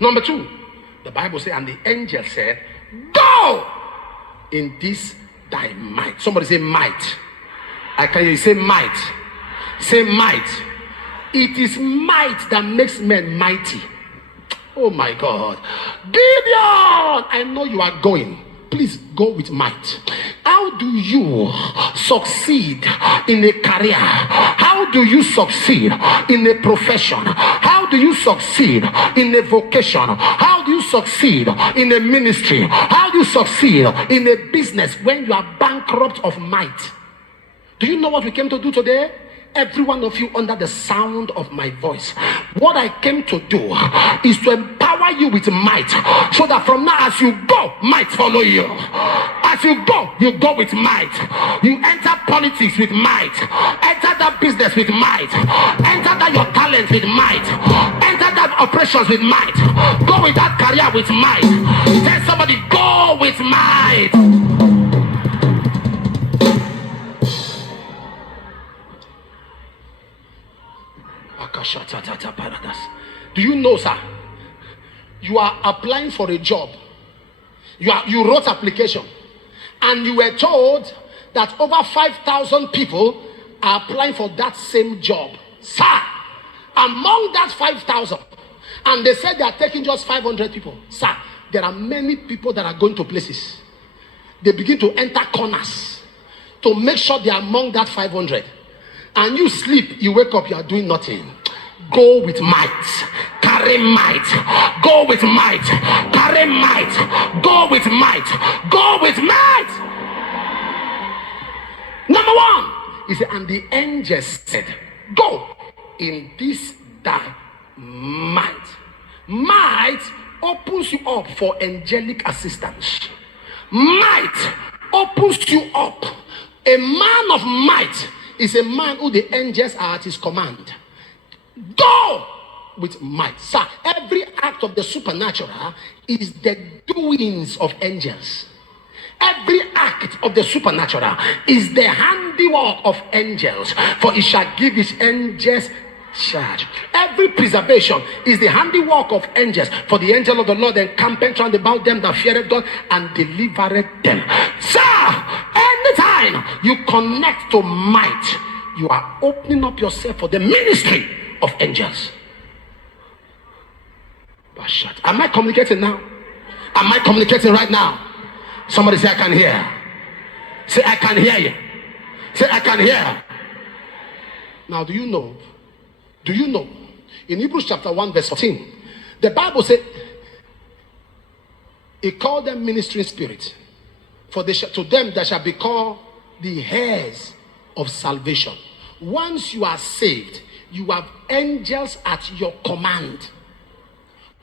Number two, the Bible says, and the angel said, go in this thy might. Somebody say might. I can hear you say might. Say might. It is might that makes men mighty. Oh my God. Gideon, I know you are going. Please go with might. How do you succeed in a career? How do you succeed in a profession? How do you succeed in a vocation? How do you succeed in a ministry? How do you succeed in a business when you are bankrupt of might? Do you know what we came to do today? Every one of you under the sound of my voice, what I came to do is to empower you with might, so that from now as you go, might follow you. As you go with might. You enter politics with might, enter that business with might, enter that your talent with might, enter that operations with might, go with that career with might. Tell somebody, go with might. Do you know, sir? You are applying for a job. You wrote application, and you were told that over 5,000 people are applying for that same job, sir. Among that 5,000, and they said they are taking just 500 people, sir. There are many people that are going to places. They begin to enter corners to make sure they are among that 500. And you sleep, you wake up, you are doing nothing. Go with might, carry might, go with might, carry might, go with might, go with might. Number one, he said, and the angel said, go in this thy might. Might opens you up for angelic assistance. Might opens you up. A man of might is a man who the angels are at his command. Go with might. Sir, every act of the supernatural is the doings of angels. Every act of the supernatural is the handiwork of angels, for it shall give his angels charge. Every preservation is the handiwork of angels, for the angel of the Lord encampeth round about them that feareth God and delivereth them. Sir, anytime you connect to might, you are opening up yourself for the ministry of angels. Am I communicating now? Am I communicating right now? Somebody say, I can hear. Say, I can hear you. Say, I can hear. Now, do you know in Hebrews chapter 1 verse 14, the Bible said he called them ministering spirits, for to them that shall be called the heirs of salvation. Once you are saved, you have angels at your command.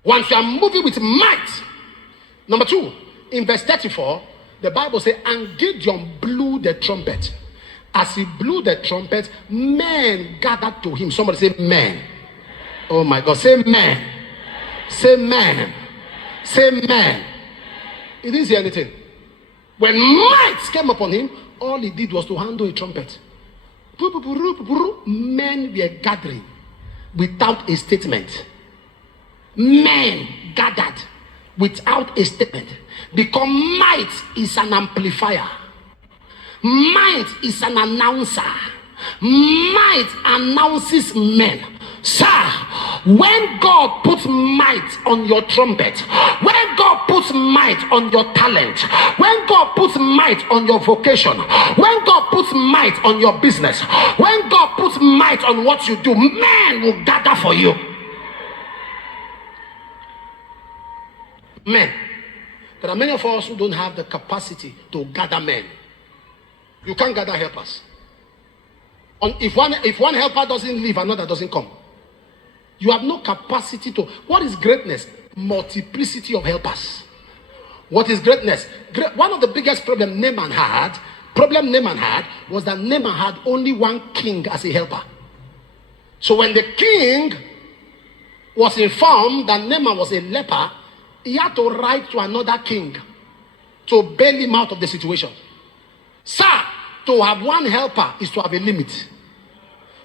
Once you are moving with might. Number two, in verse 34, the Bible says, and Gideon blew the trumpet. As he blew the trumpet, men gathered to him. Somebody say, men. Oh my God, say men. Say men. Say men. He didn't say anything. When might came upon him, all he did was to handle a trumpet. Men were gathering without a statement. Men gathered without a statement, because might is an amplifier. Might is an announcer. Might announces men. Sir, when God puts might on your trumpet, when God puts might on your talent, when God puts might on your vocation, when God puts might on your business, when God puts might on what you do, men will gather for you. Men. There are many of us who don't have the capacity to gather men. You can't gather helpers. If one helper doesn't leave, another doesn't come. You have no capacity to. What is greatness? Multiplicity of helpers. What is greatness? One of the biggest problems Naaman had was that Naaman had only one king as a helper. So when the king was informed that Naaman was a leper, he had to write to another king to bail him out of the situation. Sir, to have one helper is to have a limit.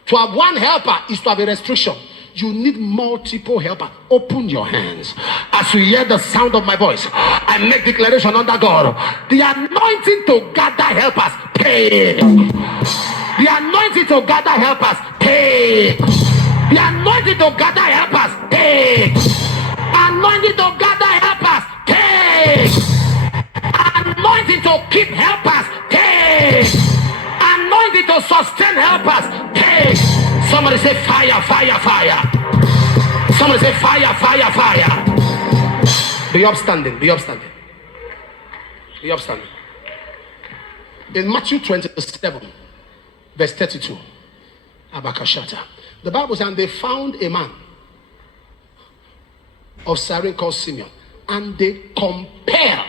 To have one helper is to have a restriction. You need multiple helpers. Open your hands. As you hear the sound of my voice, I make declaration under God. The anointing to gather helpers, pay. The anointing to gather helpers, pay. The anointing to gather helpers, pay. Anointing to gather helpers, pay. Anointing to keep helpers, pay. Anointing to sustain helpers, pay. Somebody say fire, fire, fire. Somebody say fire, fire, fire. Be upstanding, be upstanding. Be upstanding. In Matthew 27, verse 32, Abakashata, the Bible says, and they found a man of Cyrene called Simeon, and they compel.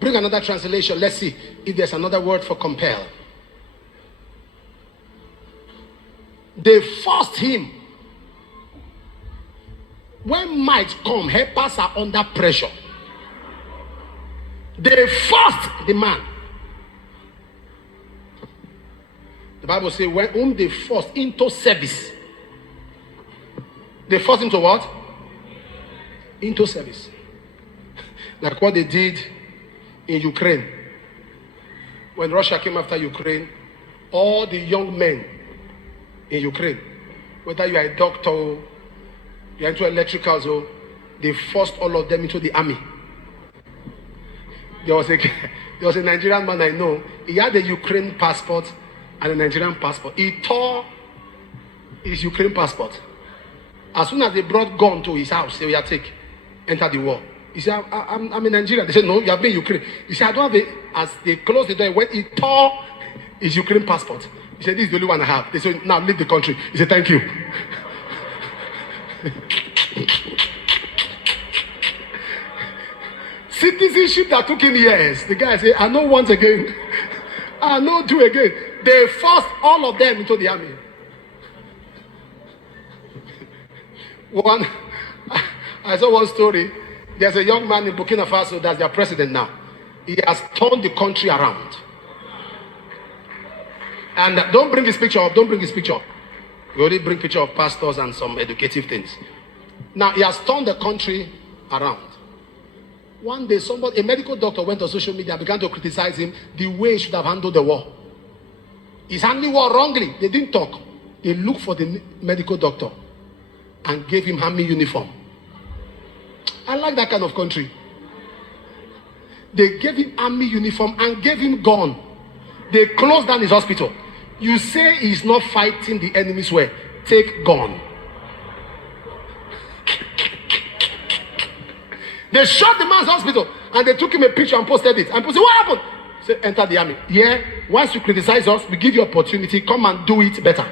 Bring another translation. Let's see if there's another word for compel. They forced him. When might come, helpers are under pressure. They forced the man. The Bible says, when whom they forced into service. They forced into what? Into service. Like what they did in Ukraine. When Russia came after Ukraine, all the young men in Ukraine, whether you are a doctor, you are into electricals, or they forced all of them into the army. There was a Nigerian man I know. He had a Ukraine passport and a Nigerian passport. He tore his Ukraine passport. As soon as they brought gun to his house, they said, take, enter the war. He said, I'm in Nigeria. They said, no, you have been in Ukraine. He said, I don't have it. As they closed the door, when he tore his Ukraine passport, he said, this is the only one I have. They said, now leave the country. He said, thank you. Citizenship that took him years. The guy said, I know once again. I know two again. They forced all of them into the army. I saw one story. There's a young man in Burkina Faso that's their president now. He has turned the country around. And don't bring his picture up. Don't bring his picture up. We only bring picture of pastors and some educative things. Now, he has turned the country around. One day, a medical doctor went on social media and began to criticize him the way he should have handled the war. He's handling war wrongly. They didn't talk. They looked for the medical doctor and gave him army uniform. I like that kind of country. They gave him army uniform and gave him gun. They closed down his hospital. You say he's not fighting the enemy's way. Take gun. They shot the man's hospital and they took him a picture and posted it. And people said, what happened? Say, enter the army. Yeah, once you criticize us, we give you opportunity. Come and do it better.